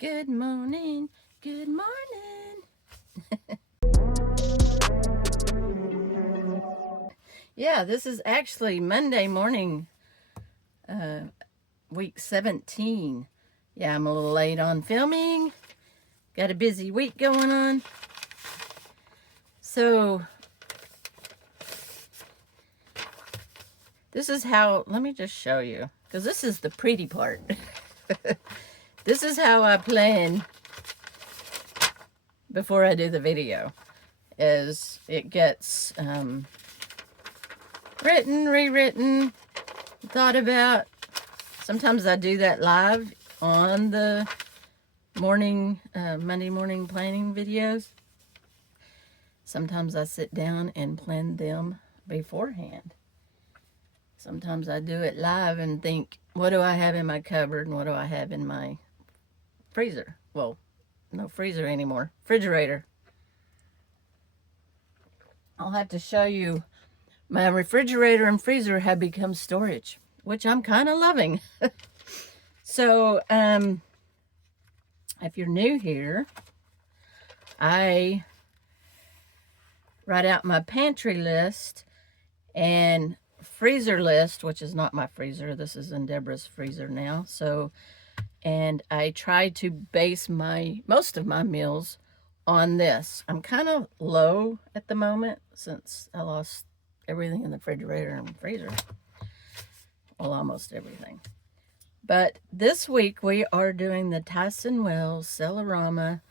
Good morning. Good morning. Yeah, this is actually Monday morning, week 17. Yeah, I'm a little late on filming. Got a busy week going on. So, this is how, let me just show you, because this is the pretty part. This is how I plan before I do the video, is it gets written, rewritten, thought about. Sometimes I do that live on the morning, Monday morning planning videos. Sometimes I sit down and plan them beforehand. Sometimes I do it live and think, what do I have in my cupboard and what do I have in my freezer? Well, no freezer anymore. Refrigerator. I'll have to show you my refrigerator and freezer have become storage, which I'm kind of loving. So, if you're new here, I write out my pantry list and freezer list, which is not my freezer. This is in Deborah's freezer now. So, and I try to base most of my meals on this. I'm kind of low at the moment since I lost everything in the refrigerator and freezer. Well, almost everything. But this week we are doing the Tyson Wells Celarama,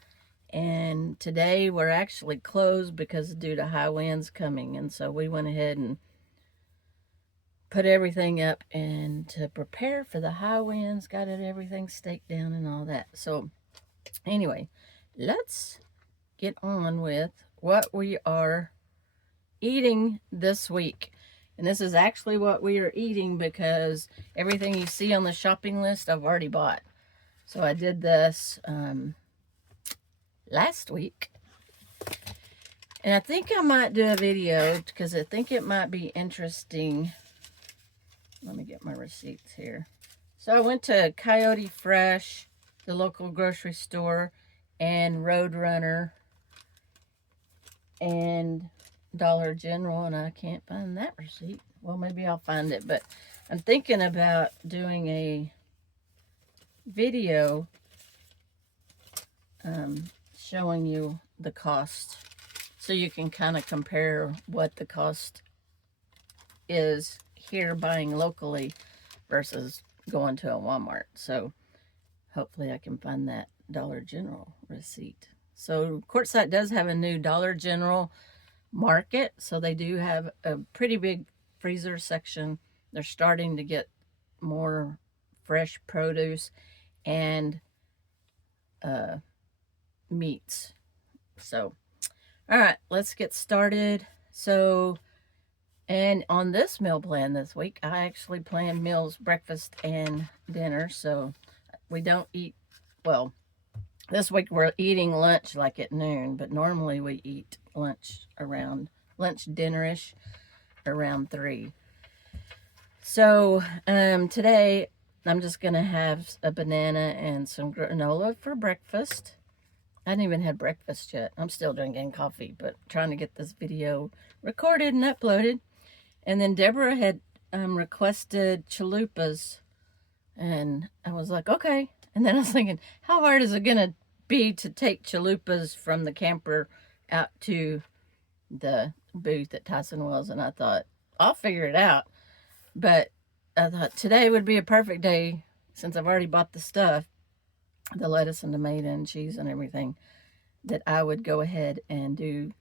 and today we're actually closed because due to high winds coming, and so we went ahead and put everything up and to prepare for the high winds, got everything staked down and all that. So anyway, let's get on with what we are eating this week. And this is actually what we are eating because everything you see on the shopping list I've already bought. So I did this last week. And I think I might do a video because I think it might be interesting. Let me get my receipts here. So I went to Coyote Fresh, the local grocery store, and Roadrunner, and Dollar General, and I can't find that receipt. Well, maybe I'll find it, but I'm thinking about doing a video showing you the cost so you can kind of compare what the cost is here buying locally versus going to a Walmart. So hopefully I can find that Dollar General receipt. So Quartzsite does have a new Dollar General market, so they do have a pretty big freezer section. They're starting to get more fresh produce and meats. So all right, let's get started. So, and on this meal plan this week, I actually plan meals, breakfast and dinner. So we don't eat, well, this week we're eating lunch like at noon, but normally we eat lunch dinner-ish around 3. So today I'm just going to have a banana and some granola for breakfast. I hadn't even had breakfast yet. I'm still drinking coffee, but trying to get this video recorded and uploaded. And then Deborah had requested chalupas, and I was like, okay. And then I was thinking, how hard is it going to be to take chalupas from the camper out to the booth at Tyson Wells? And I thought, I'll figure it out. But I thought today would be a perfect day, since I've already bought the stuff, the lettuce and tomato and cheese and everything, that I would go ahead and do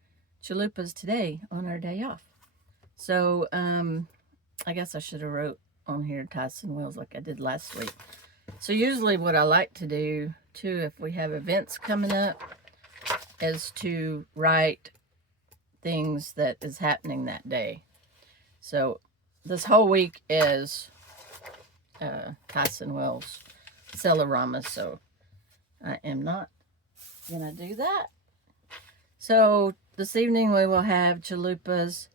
chalupas today on our day off. So I guess I should have wrote on here Tyson Wells like I did last week. So usually what I like to do too, if we have events coming up, is to write things that is happening that day. So this whole week is Tyson Wells Celarama, so I am not gonna do that. So this evening we will have chalupas.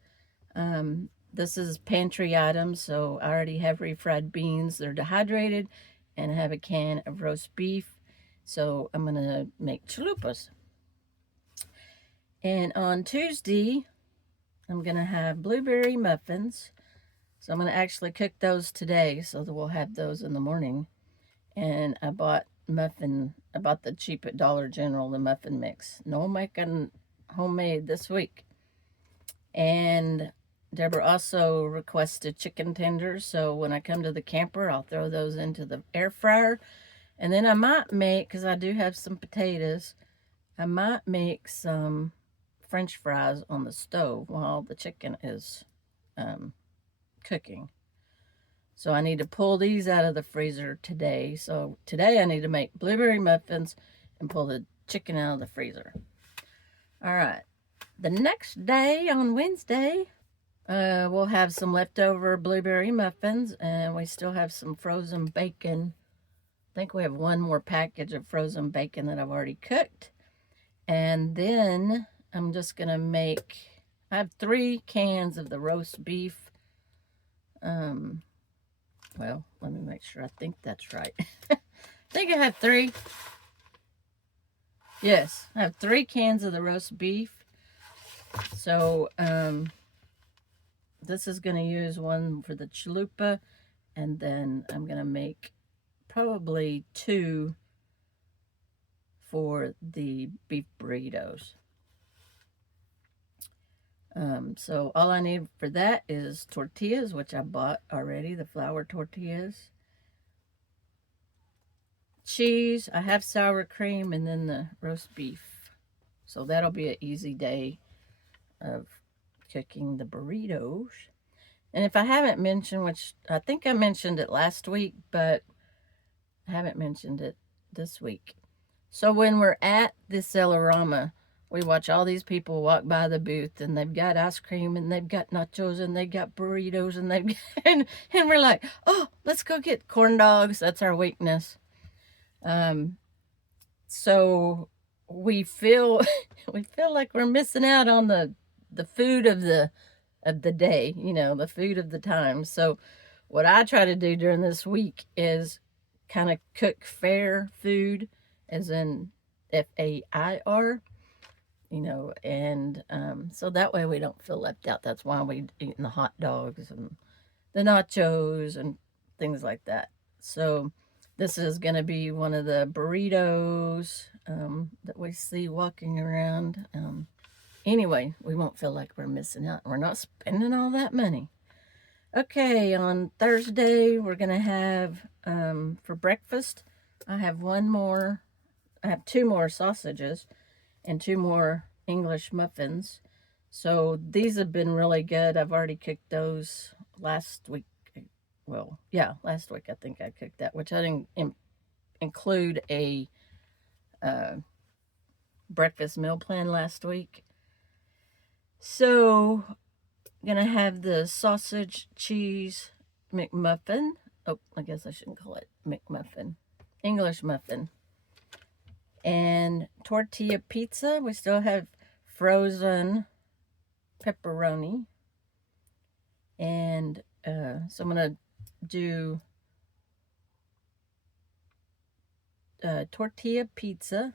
This is pantry items, so I already have refried beans. They're dehydrated, and I have a can of roast beef. So I'm going to make chalupas. And on Tuesday, I'm going to have blueberry muffins. So I'm going to actually cook those today so that we'll have those in the morning. And I bought the cheap at Dollar General, the muffin mix. No making homemade this week. And Deborah also requested chicken tenders, so when I come to the camper, I'll throw those into the air fryer. And then I might make, because I do have some potatoes, I might make some French fries on the stove while the chicken is cooking. So I need to pull these out of the freezer today. So today I need to make blueberry muffins and pull the chicken out of the freezer. All right. The next day, on Wednesday, we'll have some leftover blueberry muffins, and we still have some frozen bacon. I think we have one more package of frozen bacon that I've already cooked. And then I'm just going to make, I have 3 cans of the roast beef. Well, let me make sure. I think that's right. I think I have 3. Yes, I have 3 cans of the roast beef. So, this is going to use one for the chalupa, and then I'm going to make probably 2 for the beef burritos. So all I need for that is tortillas, which I bought already, the flour tortillas. Cheese, I have sour cream, and then the roast beef. So that'll be an easy day of cooking the burritos. And if I haven't mentioned, which I think I mentioned it last week, but I haven't mentioned it this week. So when we're at the Celarama, we watch all these people walk by the booth, and they've got ice cream, and they've got nachos, and they've got burritos, and they've got, and we're like, oh, let's go get corn dogs. That's our weakness. So we feel like we're missing out on the food of the day, the food of the time. So what I try to do during this week is kind of cook fair food, as in FAIR, and so that way we don't feel left out. That's why we eat the hot dogs and the nachos and things like that. So this is going to be one of the burritos that we see walking around. Anyway, we won't feel like we're missing out. We're not spending all that money. Okay, on Thursday, we're going to have, for breakfast, I have 2 more sausages and 2 more English muffins. So these have been really good. I've already cooked those last week. Well, yeah, last week I think I cooked that, which I didn't include a breakfast meal plan last week. So gonna have the sausage cheese McMuffin. Oh, I guess I shouldn't call it McMuffin. English muffin. And tortilla pizza. We still have frozen pepperoni. And so I'm gonna do tortilla pizza.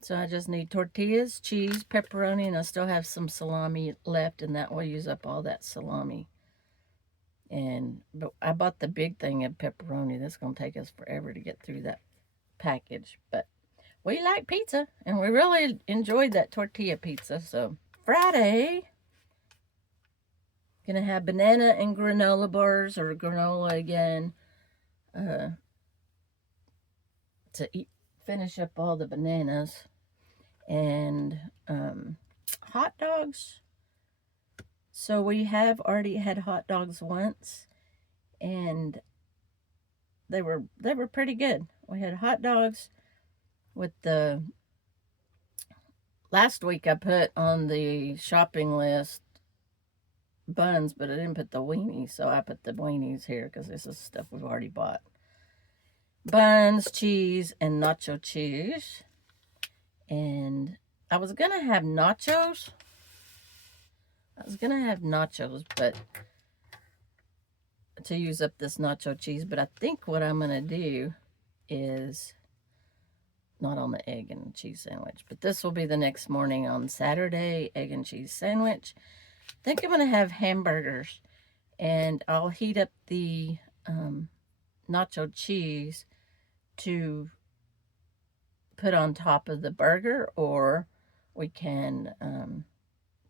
So I just need tortillas, cheese, pepperoni, and I still have some salami left, and that will use up all that salami. But I bought the big thing of pepperoni. That's going to take us forever to get through that package. But we like pizza, and we really enjoyed that tortilla pizza. So Friday, gonna have banana and granola bars, or granola again, to finish up all the bananas. And hot dogs. So we have already had hot dogs once, and they were pretty good. We had hot dogs with the, last week I put on the shopping list buns, but I didn't put the weenies, so I put the weenies here because this is stuff we've already bought. Buns, cheese, and nacho cheese. And I was going to have nachos. But to use up this nacho cheese. But I think what I'm going to do is not on the egg and cheese sandwich. But this will be the next morning on Saturday, egg and cheese sandwich. I think I'm going to have hamburgers. And I'll heat up the nacho cheese to put on top of the burger, or we can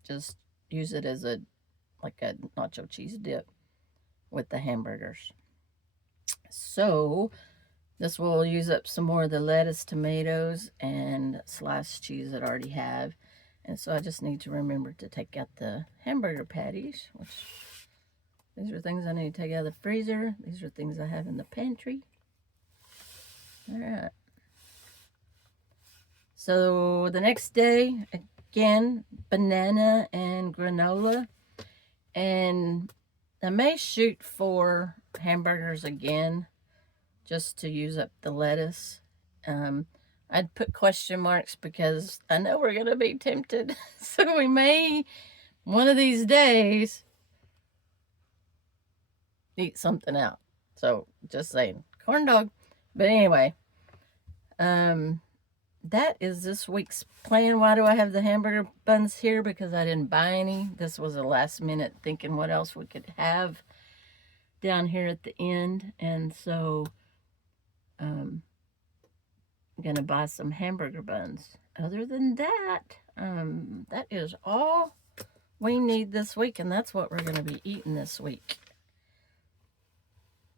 just use it as a nacho cheese dip with the hamburgers. So this will use up some more of the lettuce, tomatoes, and sliced cheese that I already have. And so I just need to remember to take out the hamburger patties, which these are things I need to take out of the freezer. These are things I have in the pantry. All right. So the next day, again, banana and granola. And I may shoot for hamburgers again, just to use up the lettuce. I'd put question marks because I know we're going to be tempted. So we may, one of these days, eat something out. So just saying, corn dog. But anyway, that is this week's plan. Why do I have the hamburger buns here? Because I didn't buy any. This was a last minute thinking what else we could have down here at the end. And so I'm going to buy some hamburger buns. Other than that, that is all we need this week. And that's what we're going to be eating this week.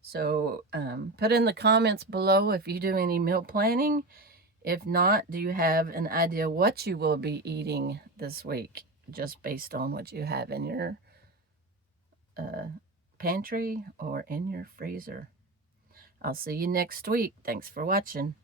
So put in the comments below if you do any meal planning. If not, do you have an idea what you will be eating this week, just based on what you have in your pantry or in your freezer? I'll see you next week. Thanks for watching.